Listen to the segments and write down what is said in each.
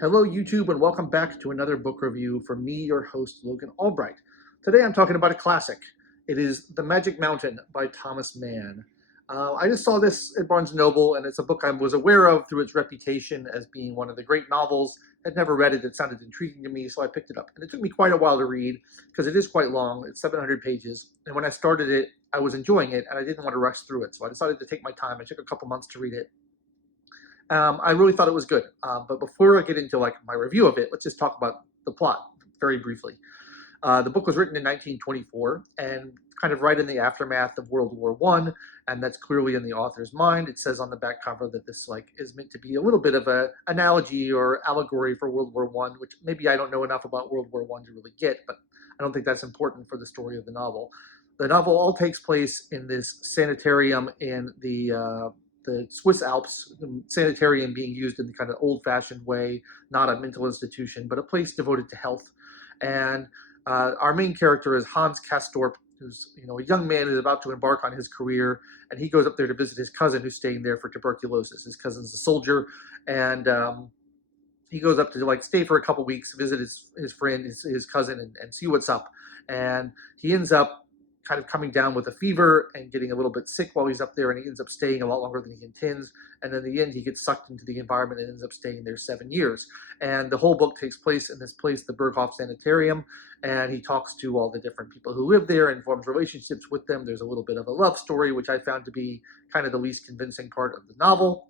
Hello, YouTube, and welcome back to another book review from me, your host, Logan Albright. Today I'm talking about a classic. It is The Magic Mountain by Thomas Mann. I just saw this at Barnes& Noble, and it's a book I was aware of through its reputation as being one of the great novels. I'd never read it. It sounded intriguing to me, so I picked it up. And it took me quite a while to read because it is quite long. It's 700 pages. And when I started it, I was enjoying it, and I didn't want to rush through it. So I decided to take my time. I took a couple months to read it. I really thought it was good. But before I get into my review of it, let's just talk about the plot very briefly. The book was written in 1924 and kind of right in the aftermath of World War I, and that's clearly in the author's mind. It says on the back cover that this is meant to be a little bit of an analogy or allegory for World War I, which maybe I don't know enough about World War I to really get, but I don't think that's important for the story of the novel. The novel all takes place in this sanitarium in the Swiss Alps, the sanitarium being used in the kind of old-fashioned way, not a mental institution, but a place devoted to health. And our main character is Hans Castorp, who's a young man who's about to embark on his career, and he goes up there to visit his cousin who's staying there for tuberculosis. His cousin's a soldier, and he goes up to stay for a couple weeks, visit his friend, his cousin, and see what's up. And he ends up kind of coming down with a fever and getting a little bit sick while he's up there, and he ends up staying a lot longer than he intends. And in the end, he gets sucked into the environment and ends up staying there 7 years. And the whole book takes place in this place, the Berghof Sanitarium, and he talks to all the different people who live there and forms relationships with them. There's a little bit of a love story, which I found to be kind of the least convincing part of the novel.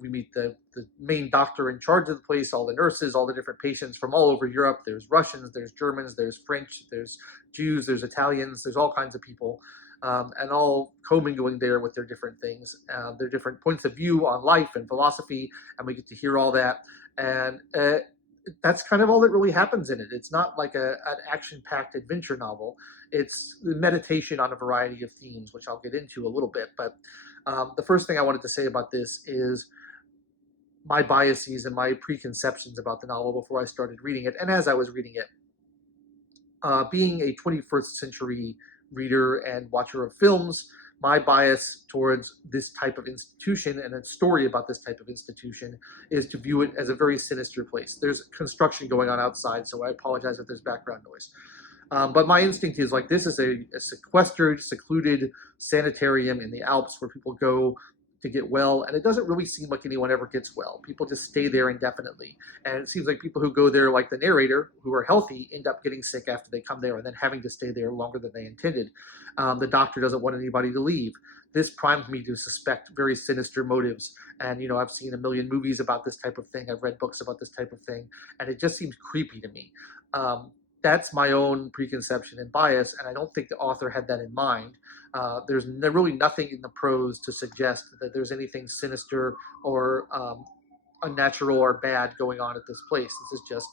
We meet the main doctor in charge of the place, all the nurses, all the different patients from all over Europe. There's Russians, there's Germans, there's French, there's Jews, there's Italians, there's all kinds of people, and all commingling there with their different things, their different points of view on life and philosophy, and we get to hear all that. And that's kind of all that really happens in it. It's not like an action-packed adventure novel. It's meditation on a variety of themes, which I'll get into a little bit. But the first thing I wanted to say about this is my biases and my preconceptions about the novel before I started reading it, and as I was reading it. Being a 21st century reader and watcher of films, my bias towards this type of institution and a story about this type of institution is to view it as a very sinister place. There's construction going on outside, so I apologize if there's background noise. But my instinct is this is a sequestered, secluded sanitarium in the Alps where people go to get well, and it doesn't really seem like anyone ever gets well. People just stay there indefinitely, and it seems like people who go there, like the narrator, who are healthy, end up getting sick after they come there and then having to stay there longer than they intended. The doctor doesn't want anybody to leave. This primed me to suspect very sinister motives, and I've seen a million movies about this type of thing. I've read books about this type of thing, and it just seems creepy to me. That's my own preconception and bias, and I don't think the author had that in mind. There's really nothing in the prose to suggest that there's anything sinister or unnatural or bad going on at this place. This is just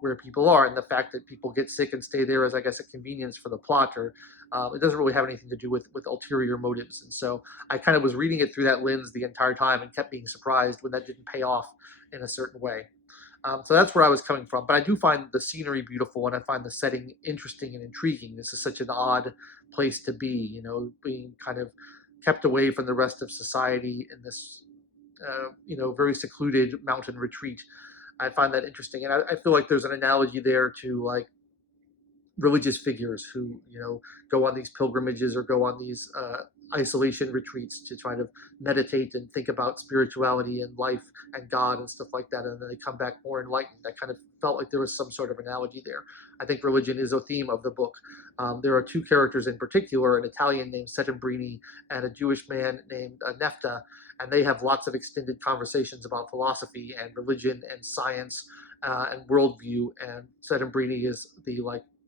where people are, and the fact that people get sick and stay there is, I guess, a convenience for the plot, or it doesn't really have anything to do with ulterior motives. And so I kind of was reading it through that lens the entire time and kept being surprised when that didn't pay off in a certain way. So that's where I was coming from. But I do find the scenery beautiful, and I find the setting interesting and intriguing. This is such an odd place to be, being kind of kept away from the rest of society in this, very secluded mountain retreat. I find that interesting. And I feel like there's an analogy there to religious figures who, go on these pilgrimages or go on these isolation retreats to try to meditate and think about spirituality and life and God and stuff like that, and then they come back more enlightened. I kind of felt like there was some sort of analogy there. I think religion is a theme of the book. There are two characters in particular, an Italian named Settembrini and a Jewish man named Nefta, and they have lots of extended conversations about philosophy and religion and science and worldview, and Settembrini is the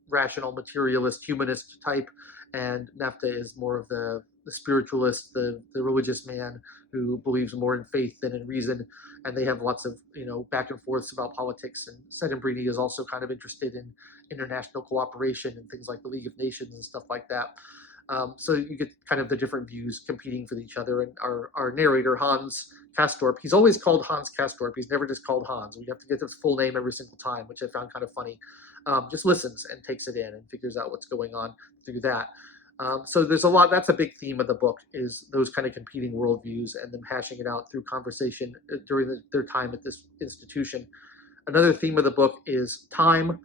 rational materialist humanist type, and Nefta is more of the spiritualist, the religious man who believes more in faith than in reason, and they have lots of back and forths about politics. And Settembrini is also kind of interested in international cooperation and things like the League of Nations and stuff like that. So you get kind of the different views competing for each other. And our narrator, Hans Castorp, he's always called Hans Castorp. He's never just called Hans. We have to get his full name every single time, which I found kind of funny. Just listens and takes it in and figures out what's going on through that. So there's a lot. That's a big theme of the book, is those kind of competing worldviews and them hashing it out through conversation during their time at this institution. Another theme of the book is time.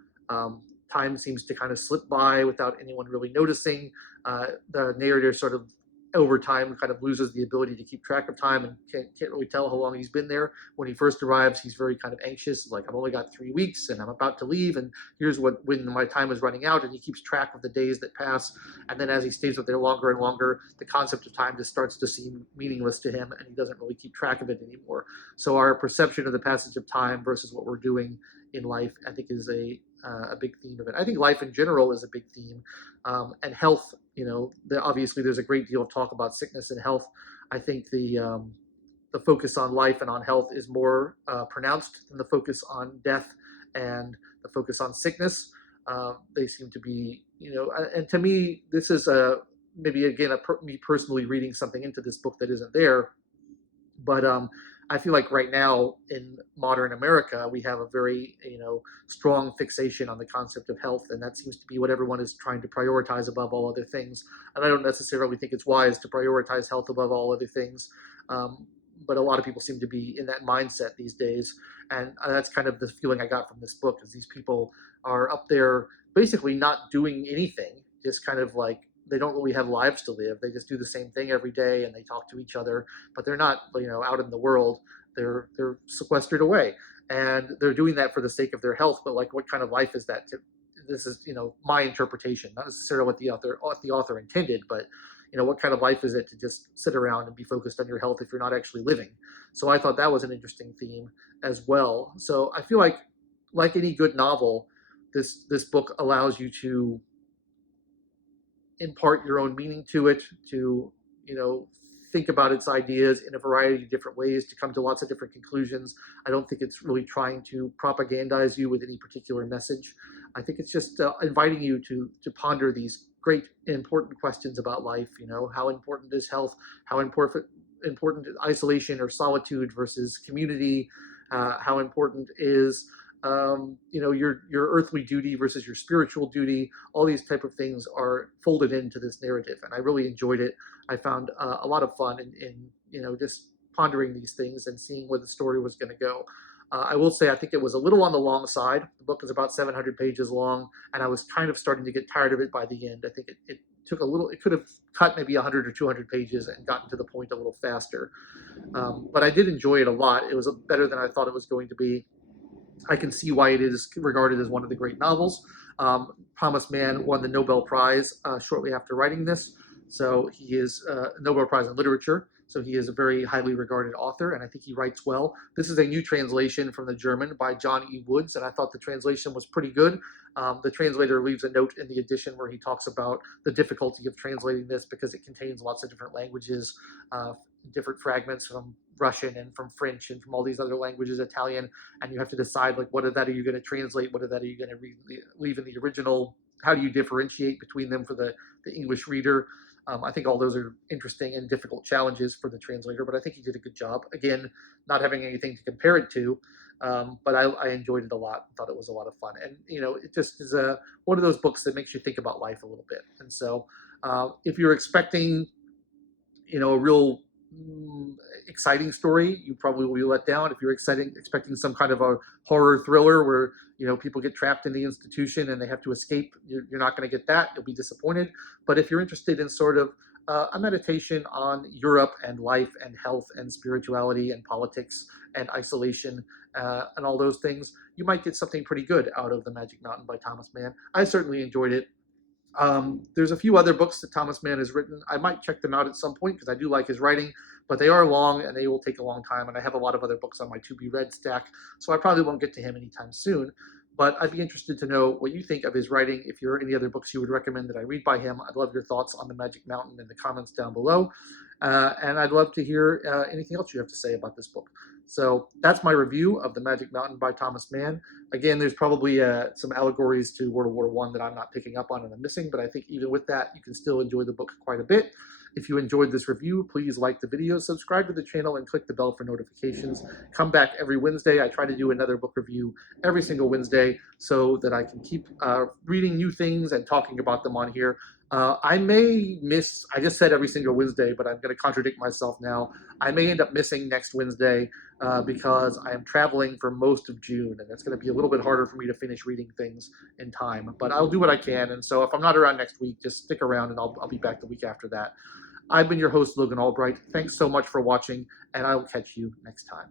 Time seems to kind of slip by without anyone really noticing. The narrator sort of over time kind of loses the ability to keep track of time and can't really tell how long he's been there. When he first arrives, he's very kind of anxious, like, I've only got 3 weeks and I'm about to leave, and here's when my time is running out, and he keeps track of the days that pass. And then as he stays there longer and longer, the concept of time just starts to seem meaningless to him, and he doesn't really keep track of it anymore. So our perception of the passage of time versus what we're doing in life, I think, is a big theme of it. I think life in general is a big theme, and health. Obviously there's a great deal of talk about sickness and health. I think the focus on life and on health is more pronounced than the focus on death and the focus on sickness. They seem to be, and to me, this is maybe again me personally reading something into this book that isn't there, but I feel like right now in modern America, we have a very, strong fixation on the concept of health, and that seems to be what everyone is trying to prioritize above all other things. And I don't necessarily think it's wise to prioritize health above all other things, but a lot of people seem to be in that mindset these days, and that's kind of the feeling I got from this book, is these people are up there basically not doing anything, just kind of like, they don't really have lives to live. They just do the same thing every day, and they talk to each other, but they're not, out in the world. They're sequestered away, and they're doing that for the sake of their health. But like, what kind of life is that? This is, my interpretation, not necessarily what the author intended, but what kind of life is it to just sit around and be focused on your health if you're not actually living? So I thought that was an interesting theme as well. So I feel like any good novel, this book allows you to impart your own meaning to it, to think about its ideas in a variety of different ways, to come to lots of different conclusions. I don't think it's really trying to propagandize you with any particular message. I think it's just inviting you to ponder these great important questions about life. How important is health? How important is isolation or solitude versus community? How important is your earthly duty versus your spiritual duty? All these type of things are folded into this narrative, and I really enjoyed it. I found a lot of fun in just pondering these things and seeing where the story was going to go. I will say I think it was a little on the long side. The book is about 700 pages long, and I was kind of starting to get tired of it by the end. I think it took a little. It could have cut maybe 100 or 200 pages and gotten to the point a little faster. But I did enjoy it a lot. It was better than I thought it was going to be. I can see why it is regarded as one of the great novels. Thomas Mann won the Nobel Prize shortly after writing this. So he is a Nobel Prize in Literature. So he is a very highly regarded author, and I think he writes well. This is a new translation from the German by John E. Woods, and I thought the translation was pretty good. The translator leaves a note in the edition where he talks about the difficulty of translating this because it contains lots of different languages, different fragments from Russian and from French and from all these other languages, Italian, and you have to decide, like, what of that are you going to translate, what of that are you going to leave in the original? How do you differentiate between them for the English reader? I think all those are interesting and difficult challenges for the translator, but I think he did a good job. Again, not having anything to compare it to, but I enjoyed it a lot. Thought it was a lot of fun, and it just is one of those books that makes you think about life a little bit. And so, if you're expecting, a real exciting story, you probably will be let down. If you're expecting some kind of a horror thriller where people get trapped in the institution and they have to escape, you're not going to get that. You'll be disappointed. But if you're interested in sort of a meditation on Europe and life and health and spirituality and politics and isolation and all those things, you might get something pretty good out of The Magic Mountain by Thomas Mann. I certainly enjoyed it. There's a few other books that Thomas Mann has written. I might check them out at some point because I do like his writing, but they are long and they will take a long time. And I have a lot of other books on my to-be-read stack, so I probably won't get to him anytime soon. But I'd be interested to know what you think of his writing. If there are any other books you would recommend that I read by him, I'd love your thoughts on The Magic Mountain in the comments down below. And I'd love to hear anything else you have to say about this book. So that's my review of The Magic Mountain by Thomas Mann. Again, there's probably some allegories to World War I that I'm not picking up on and I'm missing, but I think even with that, you can still enjoy the book quite a bit. If you enjoyed this review, please like the video, subscribe to the channel, and click the bell for notifications. Come back every Wednesday. I try to do another book review every single Wednesday so that I can keep reading new things and talking about them on here. I may miss, I just said every single Wednesday, but I'm going to contradict myself now. I may end up missing next Wednesday because I am traveling for most of June, and it's going to be a little bit harder for me to finish reading things in time. But I'll do what I can. And so if I'm not around next week, just stick around and I'll be back the week after that. I've been your host, Logan Albright. Thanks so much for watching, and I will catch you next time.